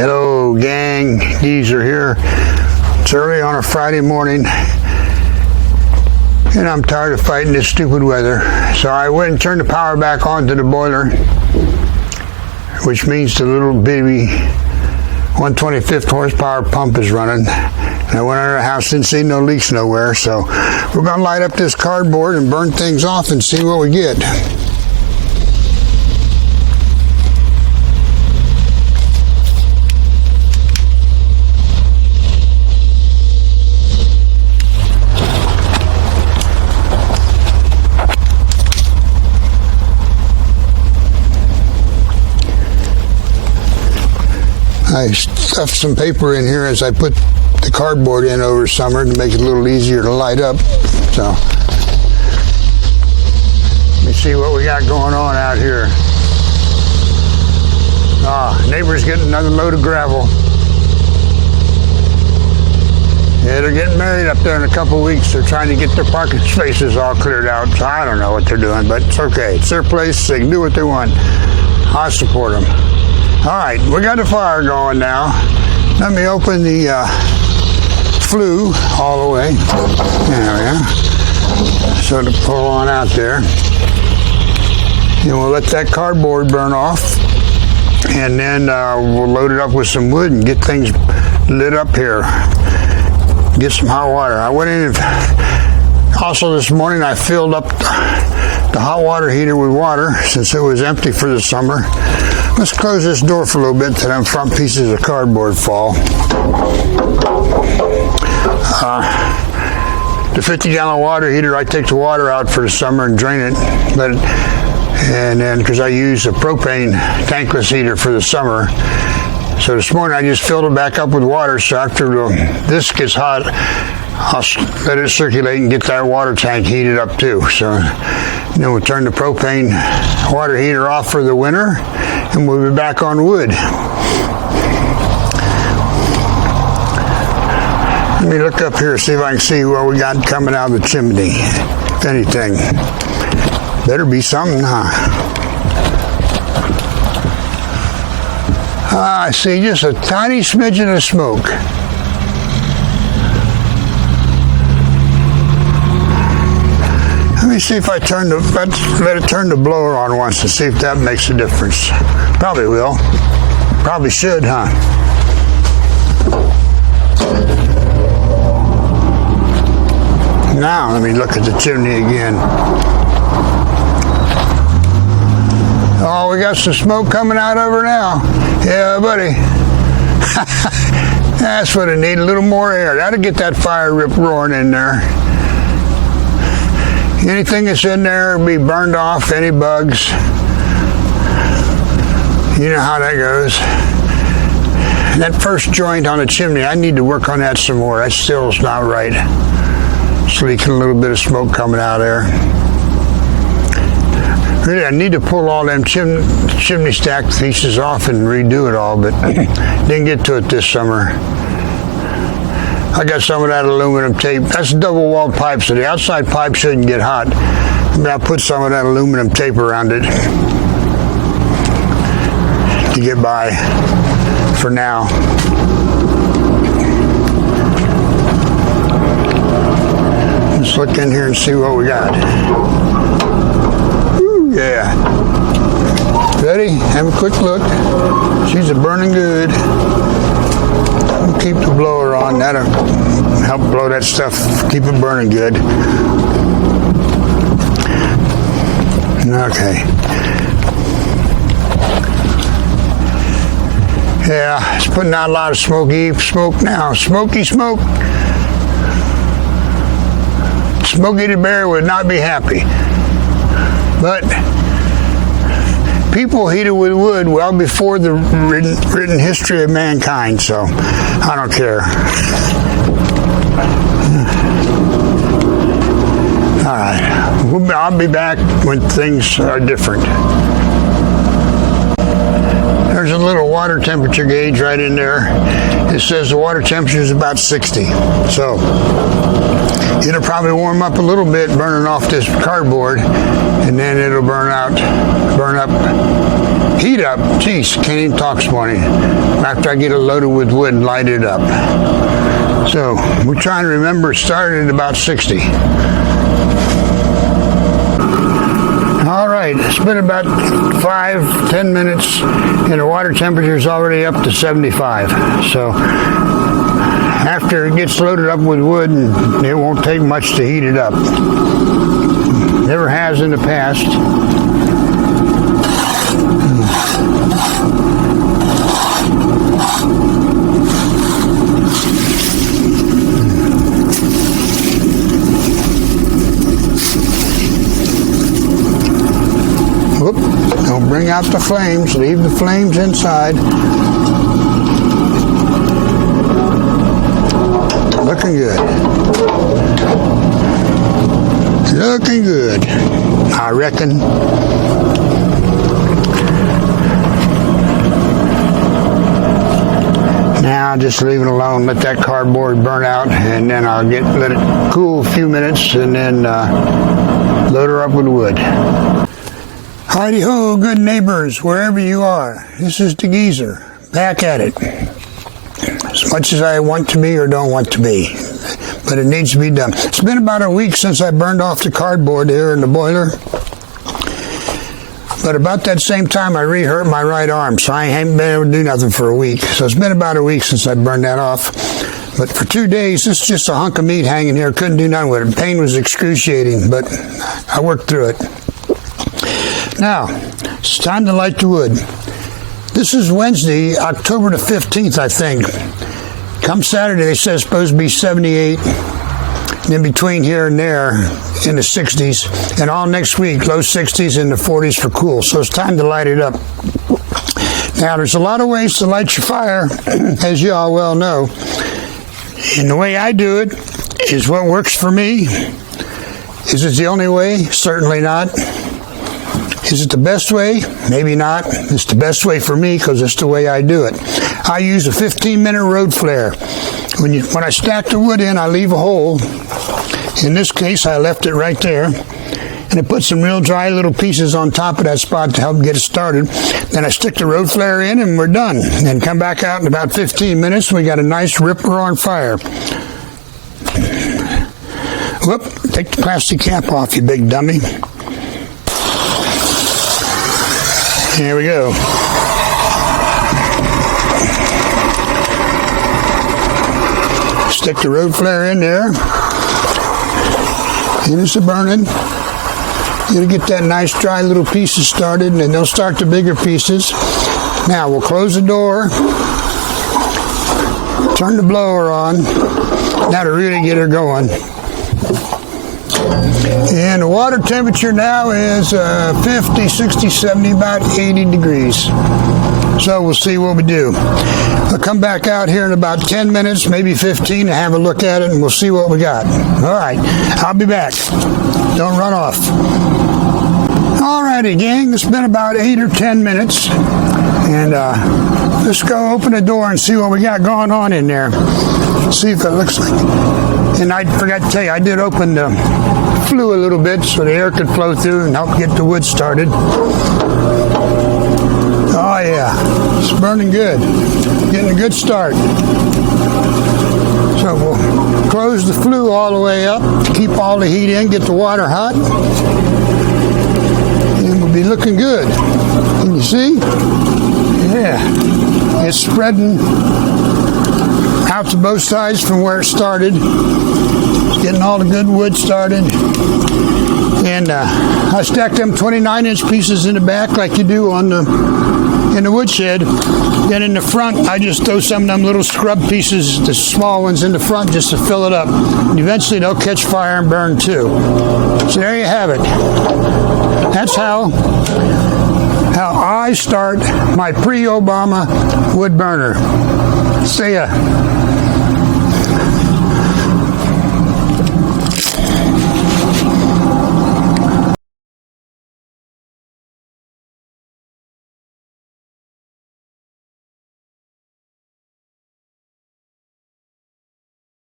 Hello gang, Geezer here. It's early on a Friday morning and I'm tired of fighting this stupid weather. So I went and turned the power back on to the boiler, which means the little bitty 125th horsepower pump is running. And I went under the house, didn't see no leaks nowhere. So we're gonna light up this cardboard and burn things off and see what we get. I stuffed some paper in here as I put the cardboard in over summer to make it a little easier to light up. So, let me see what we got going on out here. Neighbor's getting another load of gravel. Yeah, they're getting married up there in a couple weeks. They're trying to get their parking spaces all cleared out. So I don't know what they're doing, but it's okay. It's their place. They can do what they want. I support them. All right, we got the fire going now. Let me open the flue all the way. There we are. So to pull on out there. And we'll let that cardboard burn off. And then we'll load it up with some wood and get things lit up here. Get some hot water. I went in and also this morning I filled up the hot water heater with water since it was empty for the summer. Let's close this door for a little bit till them front pieces of cardboard fall. The 50-gallon water heater, I take the water out for the summer and drain it, and then because I use a propane tankless heater for the summer. So this morning I just filled it back up with water, so after this gets hot, I'll let it circulate and get that water tank heated up too. So then we'll turn the propane water heater off for the winter, and we'll be back on wood. Let me look up here, see if I can see what we got coming out of the chimney. If anything. Better be something, huh? I see just a tiny smidgen of smoke. Let me see if I let it turn the blower on once and see if that makes a difference. Probably will. Probably should, huh? Now let me look at the chimney again. Oh, we got some smoke coming out of her now. Yeah, buddy. That's what it needs, a little more air. That'll get that fire rip roaring in there. Anything that's in there will be burned off, any bugs. You know how that goes. That first joint on the chimney, I need to work on that some more. That still's not right. It's leaking a little bit of smoke coming out there. Really, I need to pull all them chimney stack pieces off and redo it all, but didn't get to it this summer. I got some of that aluminum tape. That's double-walled pipe, so the outside pipe shouldn't get hot. But I'll put some of that aluminum tape around it to get by for now. Let's look in here and see what we got. Ooh, yeah. Ready? Have a quick look. She's a burning good. We'll keep the blower on. That'll help blow that stuff, keep it burning good. Okay. Yeah, it's putting out a lot of smoke now. Smoky smoke. Smokey the Bear would not be happy. But people heated with wood well before the written history of mankind, so I don't care. All right, I'll be back when things are different. There's a little water temperature gauge right in there. It says the water temperature is about 60. So it'll probably warm up a little bit burning off this cardboard, and then it'll burn up heat up. Geez, can't even talk this morning. After I get it loaded with wood and light it up. So we're trying to remember, it started at about 60. All right, it's been about 5-10 minutes, and the water temperature is already up to 75. So after it gets loaded up with wood, it won't take much to heat it up. Never has in the past. Whoop, don't bring out the flames, leave the flames inside. Looking good. Looking good, I reckon. Now just leave it alone, let that cardboard burn out, and then I'll let it cool a few minutes, and then load her up with wood. Heidi ho, good neighbors, wherever you are. This is the geezer, back at it. As much as I want to be or don't want to be, but it needs to be done. It's been about a week since I burned off the cardboard here in the boiler. But about that same time, I re-hurt my right arm, so I haven't been able to do nothing for a week. So it's been about a week since I burned that off. But for 2 days, this is just a hunk of meat hanging here. Couldn't do nothing with it. Pain was excruciating, but I worked through it. Now, it's time to light the wood. This is Wednesday, October the 15th, I think. Come Saturday, they said it's supposed to be 78. And in between here and there, in the 60s. And all next week, low 60s and the 40s for cool. So it's time to light it up. Now, there's a lot of ways to light your fire, as you all well know. And the way I do it is what works for me. Is it the only way? Certainly not. Is it the best way? Maybe not. It's the best way for me because it's the way I do it. I use a 15-minute road flare. When I stack the wood in, I leave a hole. In this case, I left it right there. And I put some real dry little pieces on top of that spot to help get it started. Then I stick the road flare in and we're done. And then come back out in about 15 minutes. We got a nice ripper on fire. Whoop, take the plastic cap off, you big dummy. There we go. Stick the road flare in there. And it's burning. You're going to get that nice dry little pieces started, and then they'll start the bigger pieces. Now we'll close the door. Turn the blower on. Now to really get her going. And the water temperature now is 50, 60, 70, about 80 degrees. So we'll see what we do. I'll come back out here in about 10 minutes, maybe 15, and have a look at it, and we'll see what we got. All right, I'll be back. Don't run off. All righty, gang, it's been about 8 or 10 minutes. And let's go open the door and see what we got going on in there. See if it looks like it. And I forgot to tell you, I did open the flue a little bit so the air could flow through and help get the wood started. Oh yeah, it's burning good. Getting a good start. So we'll close the flue all the way up to keep all the heat in, get the water hot. And we'll be looking good. Can you see? Yeah, it's spreading out to both sides from where it started. Getting all the good wood started. And I stacked them 29-inch pieces in the back like you do in the woodshed. Then in the front, I just throw some of them little scrub pieces, the small ones in the front, just to fill it up. And eventually they'll catch fire and burn too. So there you have it. That's how I start my pre-Obama wood burner. See ya.